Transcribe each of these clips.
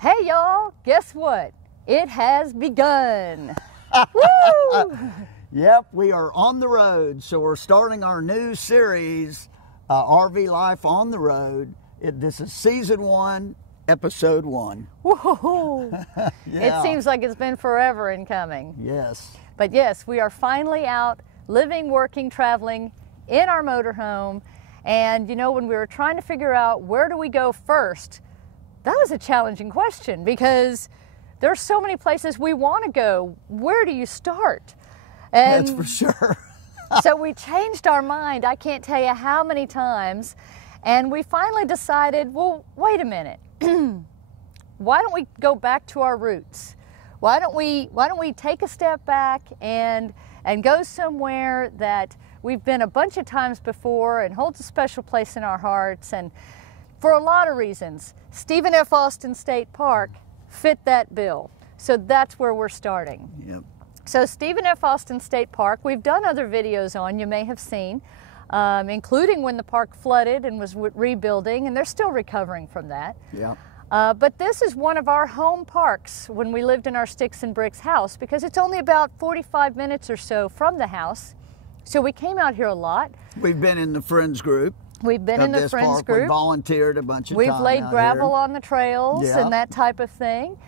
Hey y'all, guess what? It has begun. Woo! Yep, we are on the road, so we're starting our new series, RV Life on the Road. This is season 1, episode 1. Woo! Yeah. It seems like it's been forever in coming. Yes. But yes, we are finally out living, working, traveling in our motorhome. And you know, when we were trying to figure out where do we go first, that was a challenging question because there are so many places we want to go. Where do you start? And That's for sure. so we changed our mind, I can't tell you how many times, and we finally decided, well, wait a minute. Why don't we go back to our roots? Why don't we take a step back and go somewhere that we've been a bunch of times before and holds a special place in our hearts, and for a lot of reasons. Stephen F. Austin State Park fit that bill. So that's where we're starting. Yep. So Stephen F. Austin State Park, we've done other videos on, you may have seen, including when the park flooded and was rebuilding, and they're still recovering from that. Yeah. But this is one of our home parks when we lived in our sticks and bricks house, because it's only about 45 minutes or so from the house. So we came out here a lot. We've been in the Friends group. We've been in the Friends group. We volunteered a bunch of We've times. laid out gravel here. on the trails Yeah. and that type of thing.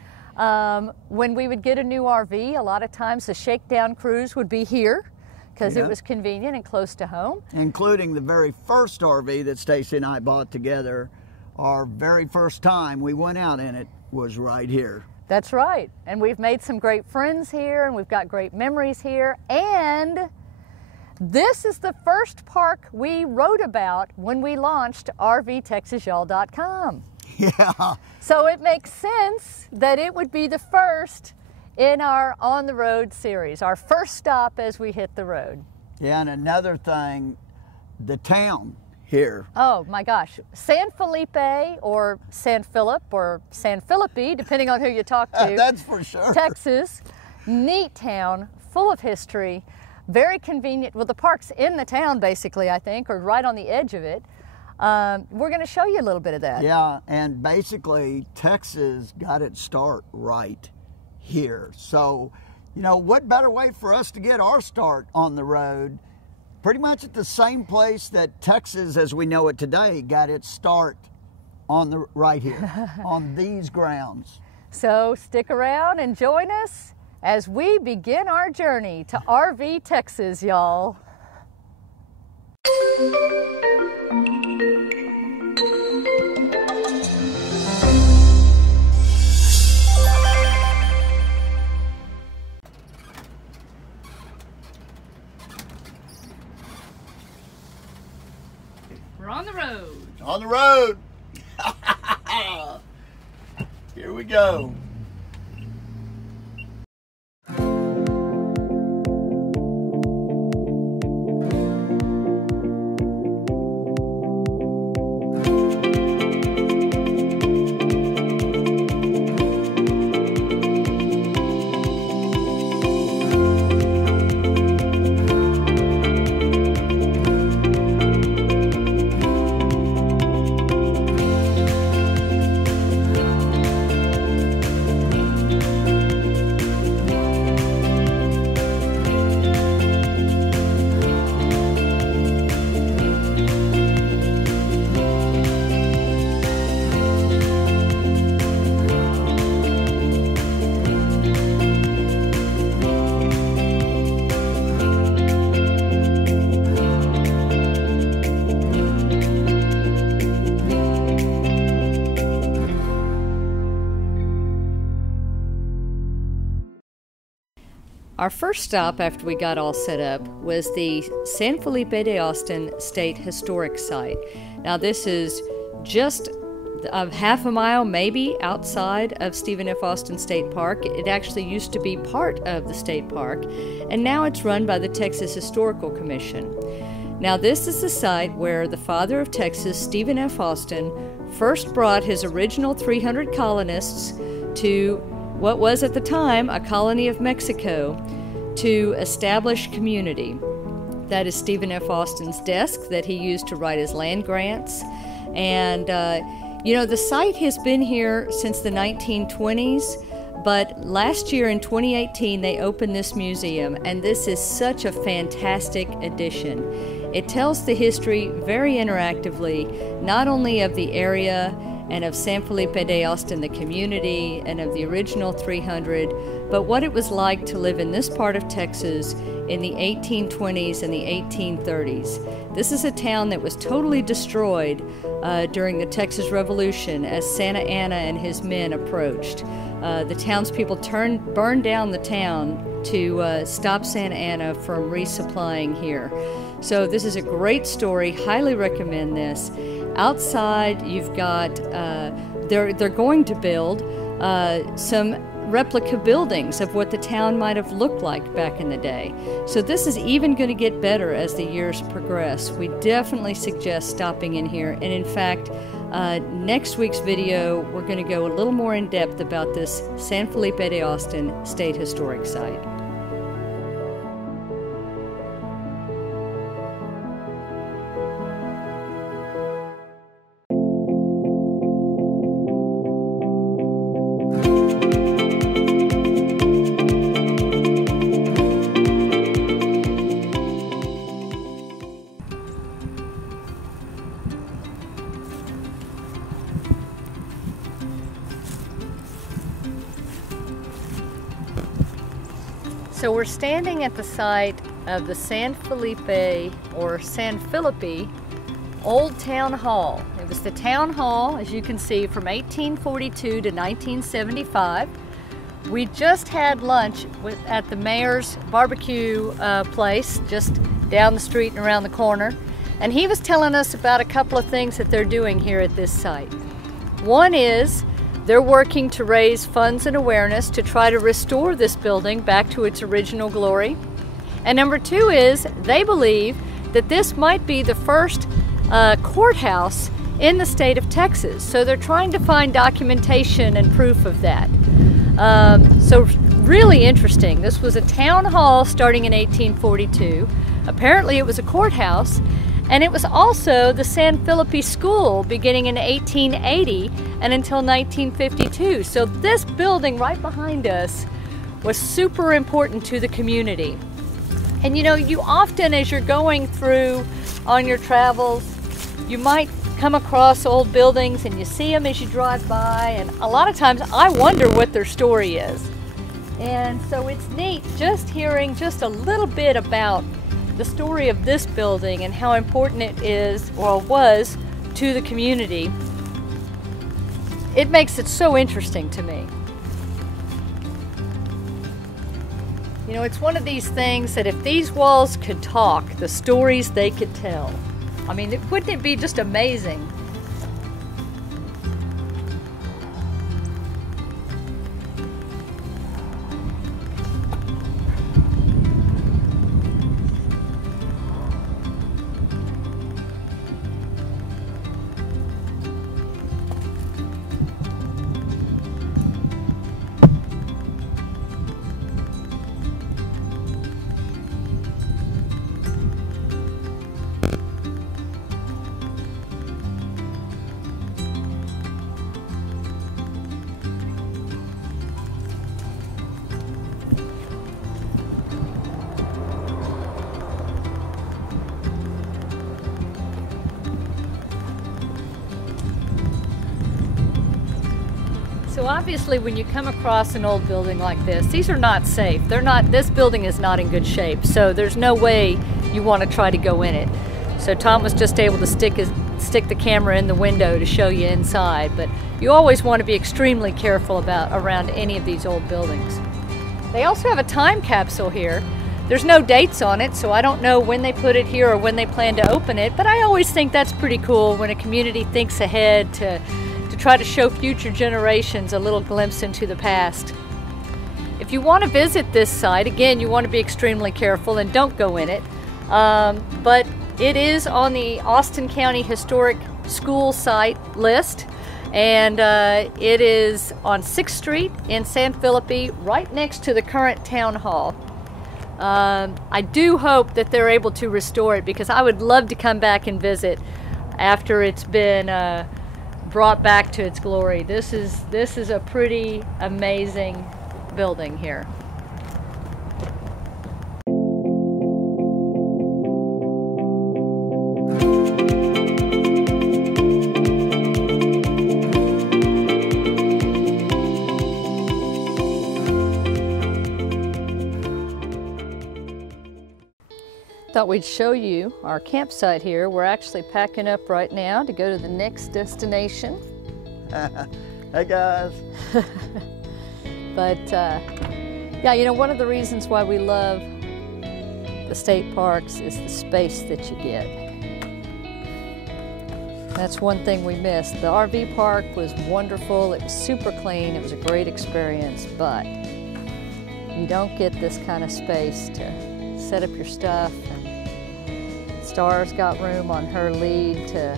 When we would get a new RV, a lot of times the shakedown cruise would be here because Yeah. it was convenient and close to home. Including the very first RV that Stacy and I bought together. Our very first time we went out in it was right here. That's right. And we've made some great friends here, and we've got great memories here. And this is the first park we wrote about when we launched RVTexasYall.com. Yeah. So it makes sense that it would be the first in our On the Road series, our first stop as we hit the road. Yeah, and another thing, the town here. Oh my gosh, San Felipe or San Philip or San Felipe, depending on who you talk to. That's for sure. Texas, neat town, full of history, very convenient. Well, the park's in the town basically, I think, or right on the edge of it. We're going to show you a little bit of that. Yeah, and basically Texas got its start right here. So, you know, what better way for us to get our start on the road? Pretty much at the same place that Texas, as we know it today, got its start on the right here, on these grounds. So stick around and join us as we begin our journey to RV Texas, y'all. We're on the road. On the road. Here we go. Our first stop after we got all set up was the San Felipe de Austin State Historic Site. Now this is just a half a mile maybe outside of Stephen F. Austin State Park. It actually used to be part of the state park, and now it's run by the Texas Historical Commission. Now this is the site where the father of Texas, Stephen F. Austin, first brought his original 300 colonists to what was at the time a colony of Mexico to establish community. That is Stephen F. Austin's desk that he used to write his land grants. And You know, the site has been here since the 1920s, but last year in 2018 they opened this museum, and this is such a fantastic addition. It tells the history very interactively, not only of the area and of San Felipe de Austin, the community, and of the original 300, but what it was like to live in this part of Texas in the 1820s and the 1830s. This is a town that was totally destroyed during the Texas Revolution as Santa Anna and his men approached. The townspeople burned down the town to stop Santa Anna from resupplying here. So this is a great story, highly recommend this. Outside you've got, they're going to build some replica buildings of what the town might have looked like back in the day. So this is even going to get better as the years progress. We definitely suggest stopping in here, and in fact, next week's video we're going to go a little more in depth about this San Felipe de Austin State Historic Site. So we're standing at the site of the San Felipe, or San Felipe, Old Town Hall. It was the town hall, as you can see, from 1842 to 1975. We just had lunch at the mayor's barbecue place, just down the street and around the corner. And he was telling us about a couple of things that they're doing here at this site. One is, they're working to raise funds and awareness to try to restore this building back to its original glory. And number two is, they believe that this might be the first courthouse in the state of Texas. So they're trying to find documentation and proof of that. So really interesting. This was a town hall starting in 1842. Apparently it was a courthouse. And it was also the San Felipe School beginning in 1880 and until 1952. So this building right behind us was super important to the community. And you know, you often, as you're going through on your travels, you might come across old buildings and you see them as you drive by, and a lot of times I wonder what their story is. And so it's neat just hearing just a little bit about the story of this building and how important it is, or was, to the community. It makes it so interesting to me. You know, it's one of these things that if these walls could talk, the stories they could tell. I mean, wouldn't it be just amazing? So obviously when you come across an old building like this, these are not safe. This building is not in good shape, so there's no way you want to try to go in it. So Tom was just able to stick the camera in the window to show you inside, but you always want to be extremely careful around any of these old buildings. They also have a time capsule here. There's no dates on it, so I don't know when they put it here or when they plan to open it, but I always think that's pretty cool when a community thinks ahead to try to show future generations a little glimpse into the past. If you want to visit this site, again, you want to be extremely careful and don't go in it, but it is on the Austin County Historic School Site list, and it is on 6th Street in San Felipe, right next to the current town hall. I do hope that they're able to restore it, because I would love to come back and visit after it's been brought back to its glory. This is a pretty amazing building here. Thought we'd show you our campsite here. We're actually packing up right now to go to the next destination. Hey guys. But yeah, you know, one of the reasons why we love the state parks is the space that you get. That's one thing we missed. The RV park was wonderful. It was super clean. It was a great experience, but you don't get this kind of space to set up your stuff. Star's got room on her lead to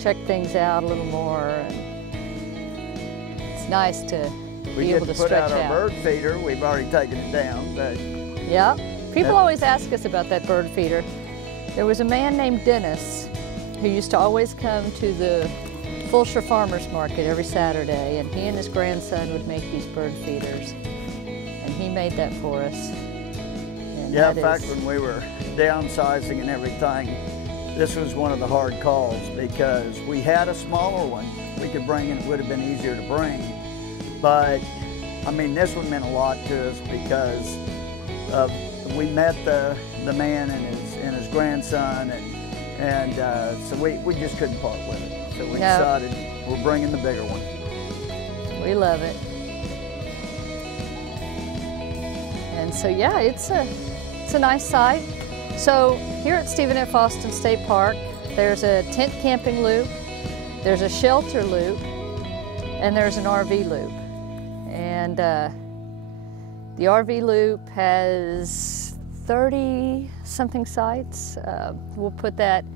check things out a little more. And it's nice to be able to stretch out. We get to put out our bird feeder. We've already taken it down, but yeah. People always ask us about that bird feeder. There was a man named Dennis who used to always come to the Fulshear Farmers Market every Saturday, and he and his grandson would make these bird feeders, and he made that for us. And yeah, in fact, when we were downsizing and everything, this was one of the hard calls because we had a smaller one we could bring and it would have been easier to bring. But I mean, this one meant a lot to us because we met the man and his grandson, and so we just couldn't part with it. So we decided we're bringing the bigger one. We love it. And so yeah, it's a nice site. So here at Stephen F. Austin State Park, there's a tent camping loop, there's a shelter loop, and there's an RV loop. And the RV loop has 30-something sites. We'll put that,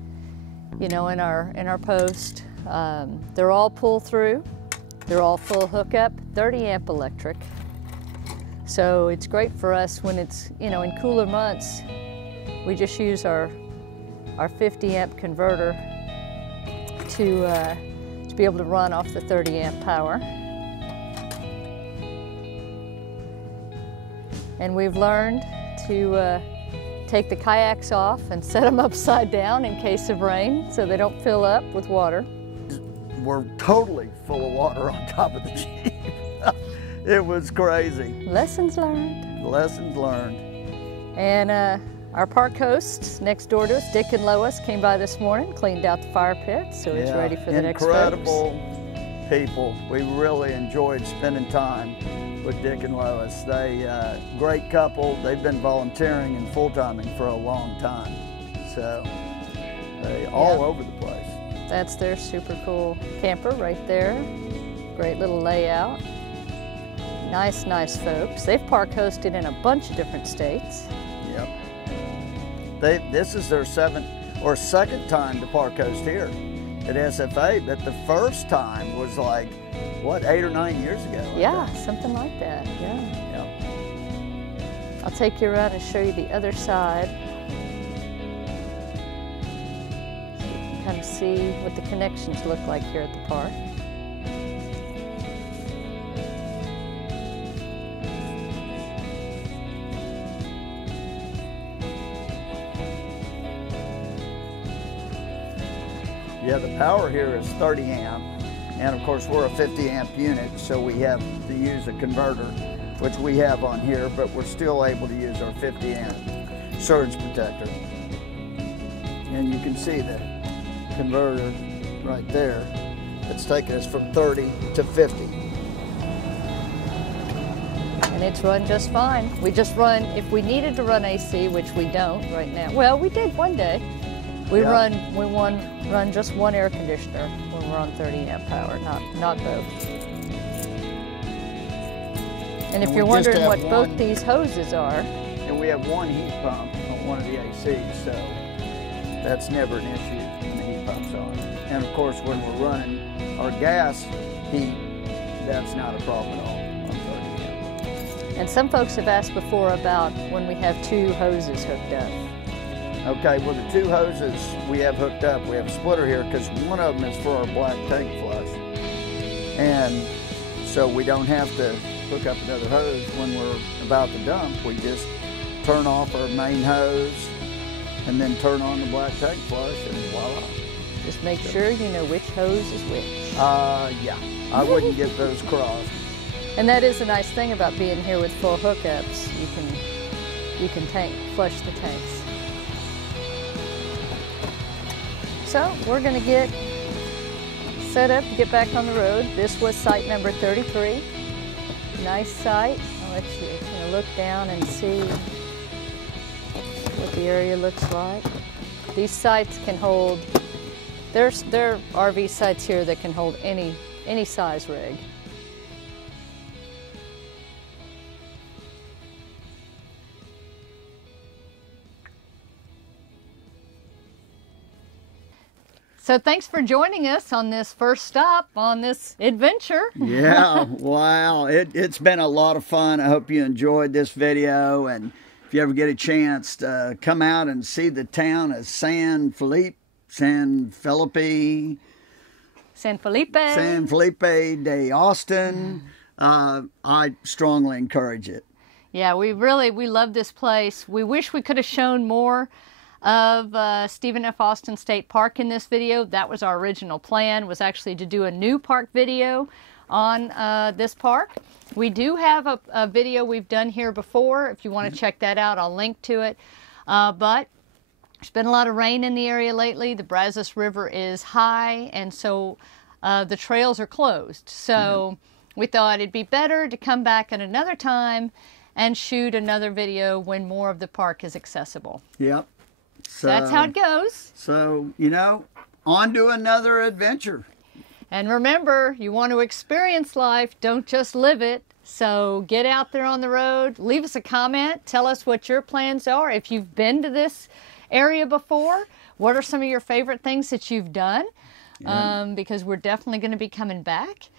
you know, in our post. They're all pull through, they're all full hookup, 30 amp electric. So it's great for us when it's, you know, in cooler months. We just use our 50 amp converter to be able to run off the 30 amp power. And we've learned to take the kayaks off and set them upside down in case of rain so they don't fill up with water. We're totally full of water on top of the Jeep. It was crazy. Lessons learned. Lessons learned. And our park hosts next door to us, Dick and Lois, came by this morning, cleaned out the fire pit, so it's ready for the next folks. Incredible people. We really enjoyed spending time with Dick and Lois. They, great couple. They've been volunteering and full-timing for a long time. So they all over the place. That's their super cool camper right there. Great little layout. Nice, nice folks. They've park hosted in a bunch of different states. Yep. This is their second time to park host here at SFA, but the first time was like, what, 8 or 9 years ago? Yeah, something like that, yeah. I'll take you around and show you the other side. So you can kind of see what the connections look like here at the park. Yeah, the power here is 30 amp, and of course we're a 50 amp unit, so we have to use a converter, which we have on here, but we're still able to use our 50 amp surge protector. And you can see the converter right there. It's taking us from 30 to 50. And it's run just fine. We just run, if we needed to run AC, which we don't right now. Well, we did one day. We run just one air conditioner when we're on 30 amp power, not both. And if you're wondering what both these hoses are. And we have one heat pump on one of the ACs, so that's never an issue when the heat pump's on. And of course, when we're running our gas heat, that's not a problem at all on 30 amp. And some folks have asked before about when we have two hoses hooked up. Okay, well, the 2 hoses we have hooked up, we have a splitter here because one of them is for our black tank flush. And so we don't have to hook up another hose when we're about to dump. We just turn off our main hose and then turn on the black tank flush and voila. Just make sure you know which hose is which. Yeah, I wouldn't get those crossed. And that is a nice thing about being here with full hookups. You can flush the tanks. So we're going to get set up to get back on the road. This was site number 33. Nice site. I'll let you look down and see what the area looks like. These sites can hold, there are RV sites here that can hold any size rig. So thanks for joining us on this first stop on this adventure. Yeah, wow. It's been a lot of fun. I hope you enjoyed this video. And if you ever get a chance to come out and see the town of San Felipe de Austin, I strongly encourage it. Yeah, we love this place. We wish we could have shown more of Stephen F. Austin State Park in this video. That was our original plan, was actually to do a new park video on this park. We do have a video we've done here before. If you want to check that out, I'll link to it. But there's been a lot of rain in the area lately. The Brazos River is high, and so the trails are closed. So we thought it'd be better to come back at another time and shoot another video when more of the park is accessible. Yep. So that's how it goes. So, on to another adventure. And remember, you want to experience life, don't just live it. So get out there on the road, leave us a comment, tell us what your plans are. If you've been to this area before, what are some of your favorite things that you've done? Yeah. Because we're definitely going to be coming back.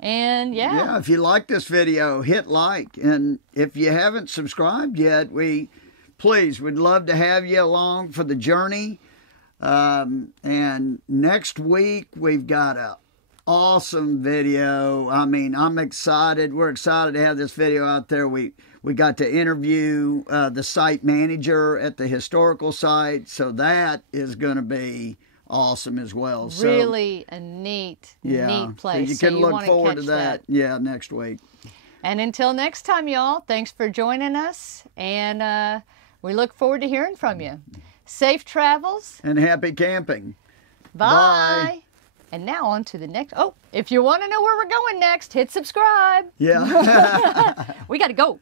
And yeah, if you like this video, hit like. And if you haven't subscribed yet, please, we'd love to have you along for the journey. And next week, we've got an awesome video. I mean, I'm excited. We're excited to have this video out there. We got to interview the site manager at the historical site. So that is going to be awesome as well. Really a neat place. So you can look forward to that. Yeah, next week. And until next time, y'all, thanks for joining us. And we look forward to hearing from you. Safe travels. And happy camping. Bye. Bye. And now on to the next. Oh, if you want to know where we're going next, hit subscribe. Yeah. We got to go.